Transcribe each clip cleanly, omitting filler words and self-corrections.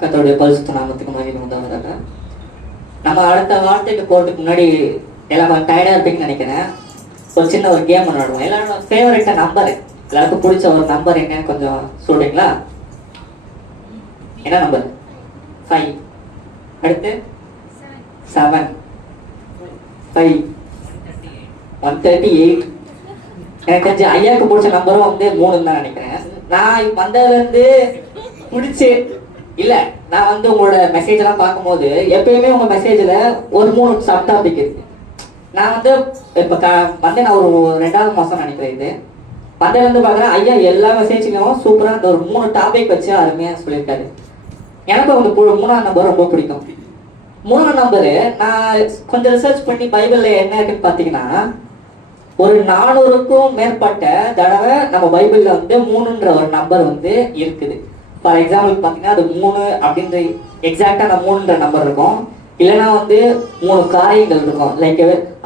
கர்த்தருடைய பரிசுத்த நாமத்துக்கு மகிமை உண்டாவதாக. நம்ம அடுத்த வார்த்தைக்கு போகிறதுக்கு முன்னாடி எல்லாம் டயர்டாக இருப்பீங்கன்னு நினைக்கிறேன். ஒரு சின்ன ஒரு கேம் விளையாடுவோம். எல்லாரும் ஃபேவரட்டாக நம்பர், எல்லாருக்கும் பிடிச்ச ஒரு நம்பர் என்னன்னு கொஞ்சம் சொல்றீங்களா? என்ன நம்பர்? 5. அடுத்து 7, 5, 138. எனக்கு தெரிஞ்சு ஐயாவுக்கு பிடிச்ச நம்பரும் வந்து 3 தான் நினைக்கிறேன். நான் வந்ததுலேருந்து பிடிச்சி இல்லை, நான் வந்து உங்களோட மெசேஜ் எல்லாம் பார்க்கும்போது எப்பயுமே உங்க மெசேஜ்ல ஒரு 3 சப் டாபிக் இருக்கு. நான் வந்து இப்போ வந்து நான் ஒரு 2வது மாசம் நினைக்கிறேன். இது வந்ததுலேருந்து பார்க்குறேன் ஐயா எல்லா மெசேஜ்லையும் சூப்பராக அந்த ஒரு 3 டாபிக் வச்சு அருமையாக சொல்லியிருக்காரு. எனக்கு வந்து 3ஆம் நம்பர் ரொம்ப பிடிக்கும். 3ஆம் நம்பரு நான் கொஞ்சம் ரிசர்ச் பண்ணி பைபிளில் என்ன இருக்குன்னு பார்த்தீங்கன்னா, ஒரு 400க்கும் மேற்பட்ட தடவை நம்ம பைபிளில் வந்து 3ன்ற ஒரு நம்பர் வந்து இருக்குது. ஃபார் எக்ஸாம்பிள் பார்த்தீங்கன்னா அது 3 அப்படின்ற எக்ஸாக்டாக அந்த 3ன்ற நம்பர் இருக்கும். இல்லைன்னா வந்து 3 காரியங்கள் இருக்கும். லைக்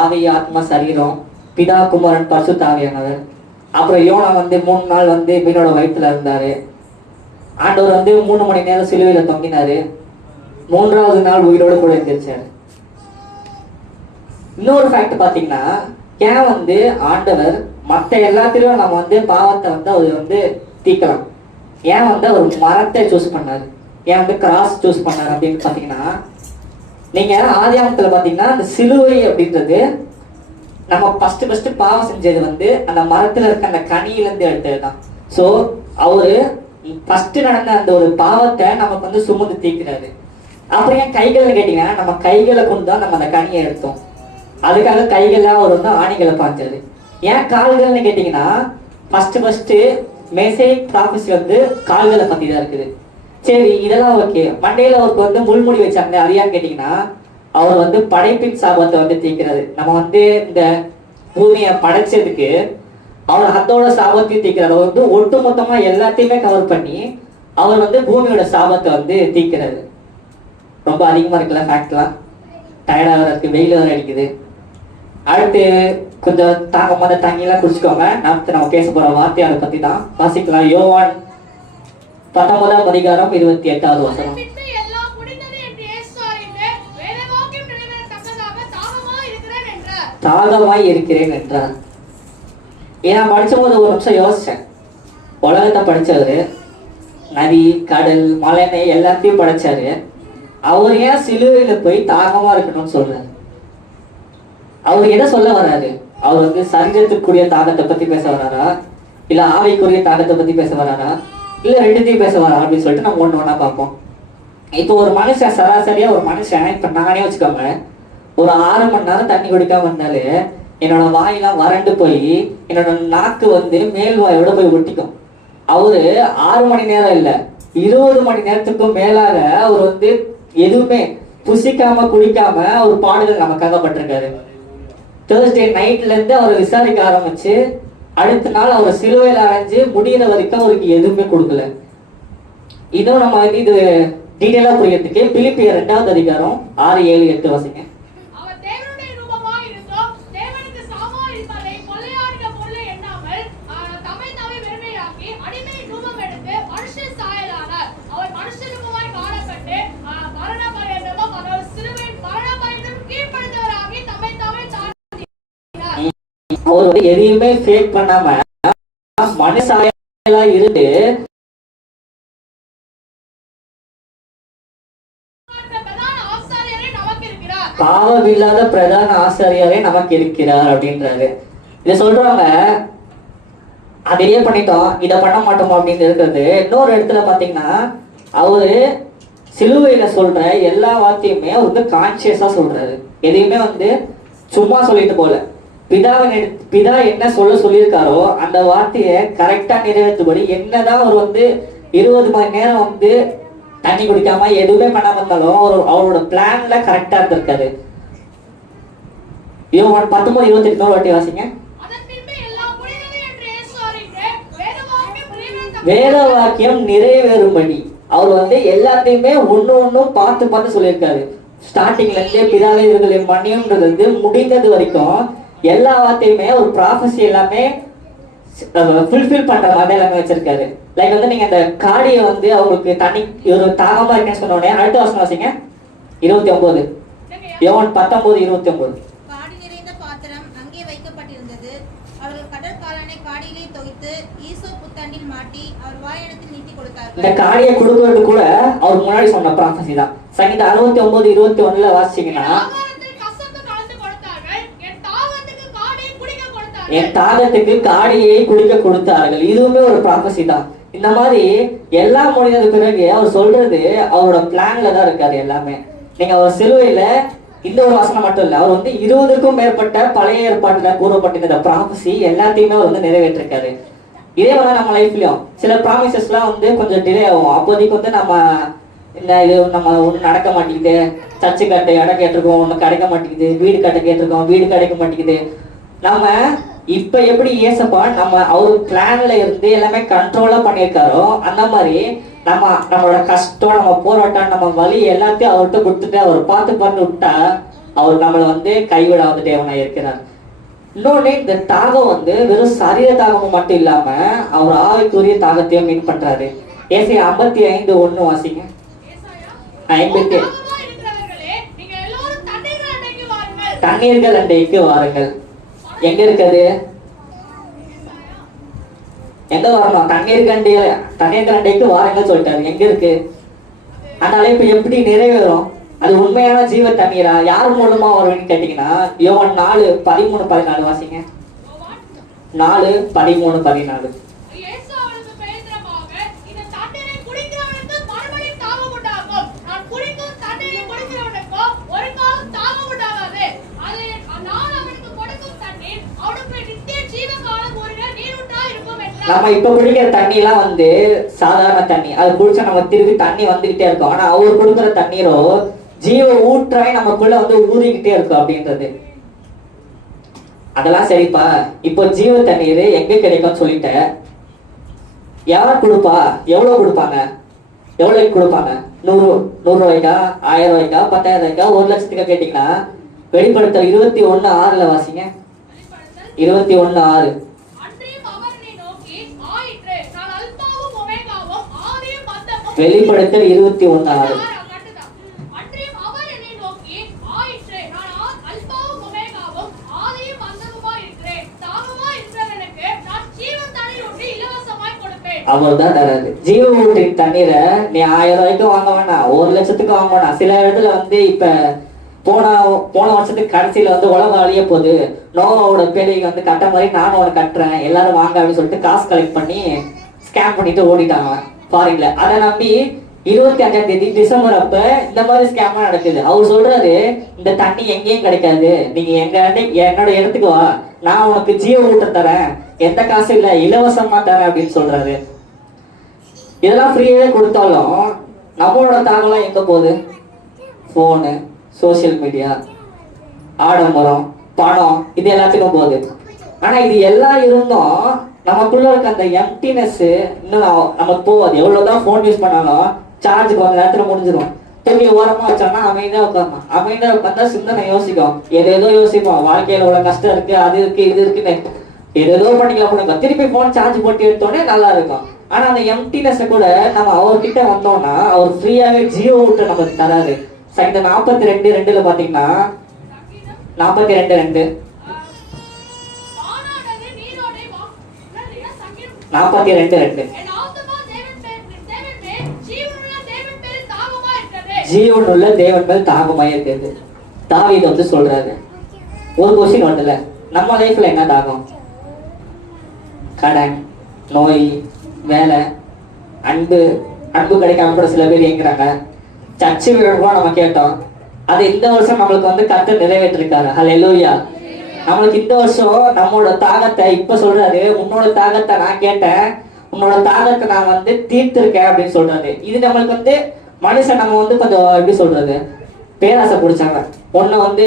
ஆவி, ஆத்மா, சரீரம், பிதா, குமாரன், பரிசுத்த ஆவியானவர். அப்புறம் யோனா வந்து 3 நாள் வந்து மீனோட வயிற்றுல இருந்தாரு. ஆண்டவர் வந்து 3 மணி நேரம் சிலுவையில் தொங்கினாரு. 3வது நாள் உயிரோடு கூட இருந்துச்சாரு. இன்னொரு ஃபேக்ட் பார்த்தீங்கன்னா, ஏன் வந்து ஆண்டவர் மற்ற எல்லாத்திலையும் நம்ம வந்து பாவத்தை வந்து அவர் வந்து தீக்கலாம், ஏன் வந்து அவர் மரத்தை சூஸ் பண்ணாரு, ஏன் வந்து கிராஸ் சூஸ் பண்ணாரு அப்படின்னு பார்த்தீங்கன்னா, நீங்க ஆதியாகமத்துல பார்த்தீங்கன்னா அந்த சிலுவை அப்படின்றது நம்ம ஃபர்ஸ்ட் பாவம் செஞ்சது வந்து அந்த மரத்துல இருக்க அந்த கனியிலேருந்து எடுத்தது தான். ஸோ அவரு ஃபர்ஸ்ட் நடந்த அந்த ஒரு பாவத்தை நமக்கு வந்து சுமந்து தீர்க்கிறாரு. அப்புறம் ஏன் கைகள்னு கேட்டீங்கன்னா, நம்ம கைகளை கொண்டு தான் நம்ம அந்த கனியை எடுத்தோம். அதுக்காக கைகள்லாம் அவர் வந்து ஆணிகளை பார்த்தாரு. ஏன் கால்கள்னு கேட்டீங்கன்னா, ஃபர்ஸ்ட் மெசேஜ் ப்ராஃபஸி வந்து கால்களை பத்தி தான் இருக்குது. சரி, இதெல்லாம் ஓகே. மண்டையில அவருக்கு வந்து முள்முடி வச்சாங்க, அதையான்னு கேட்டீங்கன்னா, அவர் வந்து படைப்பின் சாபத்தை வந்து தீர்க்கிறாரு. நம்ம வந்து இந்த பூமியை படைச்சதுக்கு அவர் அதோட சாபத்தையும் தீர்க்கிறார். அவர் வந்து ஒட்டு மொத்தமா எல்லாத்தையுமே கவர் பண்ணி அவர் வந்து பூமியோட சாபத்தை வந்து தீர்க்கிறாரு. ரொம்ப அதிகமா இருக்குல்ல ஃபேக்ட்லாம். டயர்டாக வேற இருக்கு, வெயில் வேற அடிக்குது. அடுத்து கொஞ்சம் தாங்கமான தண்ணியெல்லாம் குடிச்சுக்கோங்க. அடுத்து நம்ம பேச போற வார்த்தை அதை பத்தி தான். வாசிக்கலாம். யோவான் 19ஆம் அதிகாரம் 28வது வசனம். தாகமாய் இருக்கிறேன் என்றார். ஏன் படிச்ச போது ஒரு நிமிஷம் யோசிச்சேன். உலகத்தை படிச்சவரு, நதி, கடல், மலைனை எல்லாத்தையும் படைச்சாரு. அவர் ஏன் சிலுவையில போய் தாகமா இருக்கணும்னு சொல்றாரு? அவர் என்ன சொல்ல வர்றாரு? அவர் வந்து சரீரத்துக்குரிய தாகத்தை பத்தி பேச வராரா, இல்ல ஆவிக்குரிய தாகத்தை பத்தி பேச வராரா, இல்ல ரெண்டுத்தையும் பேச வராரா அப்படின்னு சொல்லிட்டு நம்ம ஒண்ணு ஒண்ணா பார்ப்போம். இப்போ ஒரு மனுஷன் சராசரியா ஒரு மனுஷன், இப்ப நானே வச்சுக்கோங்க, ஒரு 6 மணி நேரம் தண்ணி குடிக்காம இருந்தாலே என்னோட வாயெல்லாம் வறண்டு போய் என்னோட நாக்கு வந்து மேல் வாயோட போய் ஒட்டிக்கும். அவரு 6 மணி நேரம் இல்ல, 20 மணி நேரத்துக்கும் மேலாக அவர் வந்து எதுவுமே புசிக்காம குடிக்காம அவர் பாடுகள் நமக்காக பட்டிருக்காரு. தேர்ஸ்டே நைட்ல இருந்து அவர் விசாரிக்க ஆரம்பிச்சு அடுத்த நாள் அவர் சிலுவையில் அரைஞ்சு முடிகிற வரைக்கும் அவருக்கு எதுவுமே கொடுக்கல. இதுவும் நம்ம வந்து இது டீட்டெயிலா புரியறதுக்கு பிலிப்பியர் 2வது அதிகாரம் 6, 7, 8 வாசிங்க. அவர் வந்து எதையுமே ஃபேக் பண்ணாம மனுஷாயலா இருந்து பாவமில்லாத பிரதான ஆசாரியரே நமக்கு இருக்கிறார் அப்படின்றாரு. இதை சொல்றாங்க, அதையே பண்ணிட்டோம், இதை பண்ண மாட்டோம் அப்படின்னு இருக்கிறது. இன்னொரு இடத்துல பாத்தீங்கன்னா, அவரு சிலுவையில சொல்ற எல்லா வார்த்தையுமே வந்து கான்சியஸா சொல்றாரு. எதையுமே வந்து சும்மா சொல்லிட்டு போல. பிதா என்ன சொல்லியிருக்காரோ அந்த வார்த்தையை கரெக்டா நிறைவேற்றுபடி, என்னதான் அவர் வந்து 20 மணி நேரம் வந்து தண்ணி குடிக்காம எதுவுமே பண்ணாம இருந்தாலும் அவரோட பிளான்ல கரெக்டா இருந்திருக்காரு. யோவான் 19:28 வாட்டி வாசிங்க. வேத வாக்கியம் நிறைவேறும்படி அவர் வந்து எல்லாத்தையுமே ஒன்னும் பார்த்து சொல்லியிருக்காரு. ஸ்டார்டிங்ல இருந்தே பிதாவே இவர்களின் மன்னியும்ன்றது வந்து முடிந்தது வரைக்கும் எல்லா வார்த்தையுமே ஒரு ப்ராஃபஸி எல்லாமே ஃபுல்ஃபில் பண்ற மாதிரி எல்லாமே வச்சிருக்காரு. லைக் வந்து நீங்க அந்த காடியை வந்து அவங்களுக்கு தண்ணி ஒரு தாகமா இருக்குன்னு சொன்ன உடனே அடுத்த வருஷம் வாசிங்க 29 யோவான் 19:29. காடி நிறைந்த பாத்திரம் அங்கே வைக்கப்பட்டிருந்தது. அவர்கள் கடற்காலனை காடியிலே தோய்த்து ஈசோ புத்தண்டில் மாட்டி அவர் வாயனத்தில் நீட்டி கொடுத்தார்கள். இந்த காடியை கொடுக்கறது கூட அவர் முன்னாடி சொன்ன ப்ராஃபஸி தான். சங்கீதம் 69:21 வாசிச்சீங்கன்னா என் தாகத்துக்கு காடியை குடிக்க கொடுத்தார்கள். இதுவுமே ஒரு ப்ராஃபஸி தான். இந்த மாதிரி எல்லாம் முடிஞ்சது பிறகு அவர் சொல்றது அவரோட பிளான்ல தான் இருக்காரு எல்லாமே. நீங்க அவர் சிலுவையில இந்த ஒரு வசனம் மட்டும் இல்ல, அவர் வந்து 20க்கும் மேற்பட்ட பழைய ஏற்பாட்டுல கூறப்பட்டிருந்த ப்ராஃபஸி எல்லாத்தையுமே அவர் வந்து நிறைவேற்றிருக்காரு. இதே மாதிரி நம்ம லைஃப்லயும் சில ப்ராமிசஸ் எல்லாம் வந்து கொஞ்சம் டிலே ஆகும். அப்போதைக்கு வந்து நம்ம இல்ல இது நம்ம ஒண்ணு நடக்க மாட்டேங்குது, சர்ச்சு கட்ட இடம் கேட்டிருக்கோம் ஒண்ணு கிடைக்க மாட்டேங்குது, வீடு கட்ட கேட்டிருக்கோம் வீடு கிடைக்க மாட்டேங்குது. நம்ம இப்ப எப்படி ஏசப்பா நம்ம அவரு பிளான்ல இருந்து எல்லாமே கண்ட்ரோலா பண்ணியிருக்காரோ அந்த மாதிரி நம்மளோட கஷ்டம் நம்ம போராட்டம் நம்ம வலி எல்லாத்தையும் அவர்கிட்ட கொடுத்துட்டு அவர் பார்த்து விட்டா அவர் நம்மளை வந்து கைவிடாத தேவனா இருக்கிறார். இன்னொன்னு இந்த தாகம் வந்து வெறும் சரீர தாகமும் மட்டும் இல்லாம அவர் ஆவிக்குரிய தாகத்தையும் மீன் பண்றாரு. ஏசாயா 55:1 வாசிங்க. 50 தண்ணீர்கள் அண்டைக்கு வாருங்கள். எங்க இருக்குது? எங்க வரணும்? தண்ணீர் கண்டைக்கு வாருங்கள் சொல்லிட்டாரு. எங்க இருக்கு அந்த அழைப்பு? எப்படி நிறைவேறும்? அது உண்மையான ஜீவ தண்ணீரா? யார் மூலமா வரும்னு கேட்டீங்கன்னா யோவான் 4:13-14 வாசிங்க. 4:13-14. நம்ம இப்ப குடிக்கிற தண்ணி எல்லாம் வந்து சாதாரண தண்ணி, அது குடிச்சா நம்ம திருப்பி தண்ணி வந்துகிட்டே இருக்கும். ஆனா அவர் கொடுக்குற தண்ணீரோ ஜீவ ஊற்றாய் நமக்குள்ள வந்து ஊறிக்கிட்டே இருக்கும் அப்படின்றது. அதெல்லாம் சரிப்பா, இப்போ ஜீவ தண்ணீர் எங்க கிடைக்கும்னு சொல்லிட்டேன். யார் கொடுப்பா? எவ்வளவு கொடுப்பாங்க? எவ்வளவு கொடுப்பாங்க? 100 ரூபாய்க்கா, 1000 ரூபாய்க்கா, 10,000 ரூபாய்க்கா, 1 லட்சத்துக்கா கேட்டீங்கன்னா வெளிப்படுத்தல் 21:6 வாசிங்க. 21:6. வெளிப்படுத்தல் 21:6. அவர் தான் தராது ஜீவ ஊற்றின் தண்ணீரை. நீ 1000 ரூபாய்க்கு வாங்க வேணாம், 1 லட்சத்துக்கு வாங்க வேணாம். சில இடத்துல வந்து இப்ப போன வருஷத்துக்கு கடைசியில வந்து உலகம் அழிய போகுது, நோவாவோட பேரைக்கு வந்து கட்ட மாதிரி நானும் ஒன்று கட்டுறேன் எல்லாரும் வாங்க அப்படின்னு சொல்லிட்டு காசு கலெக்ட் பண்ணி ஸ்கேம் பண்ணிட்டு ஓடிட்டாங்க ஃபாரின்ல. அதை நம்பி 25ஆம் தேதி டிசம்பர் அப்ப இந்த மாதிரி ஸ்கேம் நடக்குது. அவர் சொல்றாரு இந்த தண்ணி எங்கேயும் கிடைக்காது, நீங்க என்னோட இடத்துக்கு வா, நான் உனக்கு ஜீவ ஊட்ட தரேன், எந்த காசு இல்ல, இலவசமா தரேன் அப்படின்னு சொல்றாரு. இதெல்லாம் ஃப்ரீயாவே கொடுத்தாலும் நம்மளோட தாகலாம் எங்க போகுது? போனு, சோசியல் மீடியா, ஆடம்பரம், பணம், இது எல்லாத்துக்கும் போகுது. ஆனா இது எல்லாம் இருந்தும் நமக்குள்ள இருக்க அந்த எம்டினஸ் இன்னும் நமக்கு போகாது. எவ்வளவுதான் போன் யூஸ் பண்ணாலும் சார்ஜ் கொஞ்ச நேரத்துல முடிஞ்சிடும். தூக்கி ஓரமா வச்சோம்னா அமைதியா உட்காரணும். அமைதியா உட்காந்தா சிந்தனை யோசிக்கும், ஏதேதோ யோசிப்போம். வாழ்க்கையில இவ்வளவு கஷ்டம் இருக்கு, அது இருக்கு, இது இருக்குன்னு ஏதேதோ பண்ணிக்கலாம் பண்ணுங்க. திருப்பி போன் சார்ஜ் போட்டு எடுத்தோடனே நல்லா இருக்கும். ஆனா அந்த எம்டினஸ் கூட நம்ம அவர்கிட்ட வந்தோம்னா அவர் ஃப்ரீயாவே ஜீவ ஊட்ட நமக்கு தராரு. இந்த 42:2 பாத்தீங்கன்னா 42:2 ஜீவனுள்ள தேவன் மேல் தாகமாய் இருக்கிறது. தாவீது வந்து சொல்றாரு. ஒரு கொஸ்டின் வந்துல, நம்ம லைஃப்ல என்ன தாகம்? கடன், நோய், வேலை, அன்பு கிடைக்காம கூட சில பேர் இயங்குறாங்க. சர்ச்சு கூட நம்ம கேட்டோம், அது இந்த வருஷம் நம்மளுக்கு வந்து கர்த்தர் நிறைவேற்றிருக்காரு. ஹல்லேலூயா. நம்மளுக்கு இந்த வருஷம் நம்மளோட தாகத்தை இப்ப சொல்றாரு, உன்னோட தாகத்தை நான் கேட்டேன், உன்னோட தாகத்தை நான் வந்து தீர்த்திருக்கேன் அப்படின்னு சொல்றாரு. இது நம்மளுக்கு வந்து மனுஷன் நம்ம வந்து கொஞ்சம் எப்படி சொல்றது, பேராசை பிடிச்சாங்க. ஒண்ணு வந்து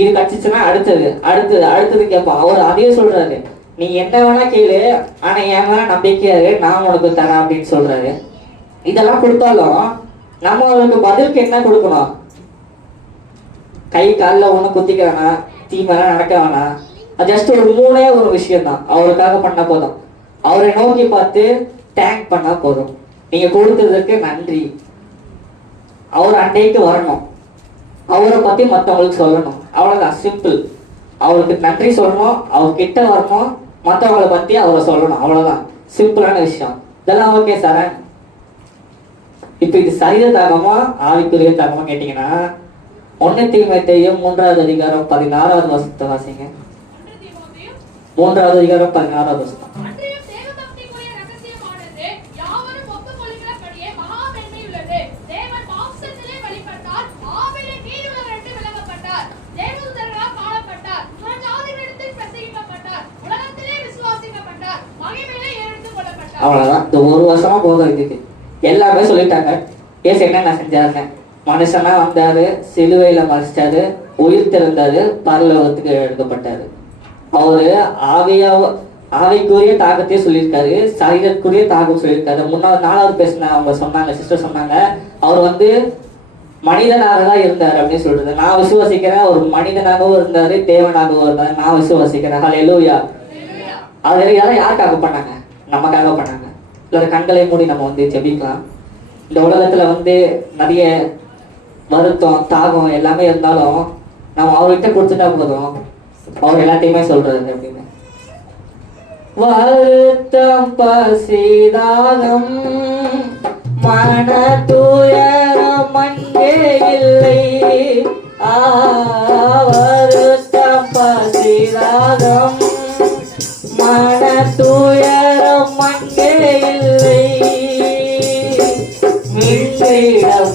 இது கட்சிச்சுன்னா அடுத்தது கேட்போம். அவர் அதையே சொல்றாரு, நீ என்ன வேணா கேளு, ஆனா என் வேணா நம்பிக்கையாரு, நான் உனக்கு தரேன் அப்படின்னு சொல்றாரு. இதெல்லாம் கொடுத்தாலும் நம்ம அவருக்கு பதிலுக்கு என்ன கொடுக்கணும்? கை காலில் ஒண்ணு குத்திக்க வேணாம், தீமெல்லாம் நடக்க வேணாம், அது ஜஸ்ட் ஒரு ஒரு விஷயம் தான். அவருக்காக பண்ண போதும். அவரை நோக்கி பார்த்து தேங்க் பண்ணா போதும். நீங்க கொடுத்ததுக்கு நன்றி. அவர் அன்னைக்கு வரணும், அவரை பத்தி மற்றவங்களுக்கு சொல்லணும். அவ்வளவுதான், சிம்பிள். அவருக்கு நன்றி சொல்லணும், அவர் கிட்ட வரணும், மற்றவங்களை பத்தி அவரை சொல்லணும். அவ்வளவுதான், சிம்பிளான விஷயம். இதெல்லாம் ஓகே சார். இப்ப இது சரீர தாகமா ஆவிக்குரிய தாகமா கேட்டீங்கன்னா 1 தீமோத்தேயு 3வது அதிகாரம் 16வது வசனத்தை வாசிங்க. 3வது அதிகாரம் 16வது வசனம். அவ்வளவுதான், இந்த ஒரு வருஷமா போதும். இதுக்கு எல்லாமே சொல்லிட்டாங்க. ஏசு என்ன செஞ்சாருங்க? மனுஷனா வந்தாரு, சிலுவையில மறிச்சாரு, உயிர் திறந்தாரு, பரலோகத்துக்கு எழுதப்பட்டாரு. அவரு ஆவிக்குரிய தாகத்தையும் சொல்லியிருக்காரு, சரீரத்துக்குரிய தாகம் சொல்லியிருக்காரு. 4வது பேசின அவங்க சொன்னாங்க, சிஸ்டர் சொன்னாங்க, அவர் மனிதனாக தான் இருந்தாரு அப்படின்னு சொல்றது. நான் விசுவாசிக்கிறேன், ஒரு மனிதனாகவும் இருந்தாரு, தேவனாகவும் இருந்தாரு. நான் விசுவாசிக்கிறேன். ஹல்லேலூயா. அது இதெல்லாம் யாருக்காக பண்ணாங்க? நமக்காக பண்ணாங்க. இல்லை, கண்களை மூடி நம்ம ஜெபிக்கலாம். இந்த உலகத்துல நிறைய வருத்தம், தாகம் எல்லாமே இருந்தாலும் நம்ம அவர்கிட்ட கொடுத்துட்டா போதும், அவர் எல்லாத்தையுமே சொல்றது அப்படின்னு. வருத்தம், பசிதாகம், மன துயரம் அங்கே இல்லை. வருத்தம், பசிதாகம், மன துயரம் அங்கே இல்லை. மீட்பிடம்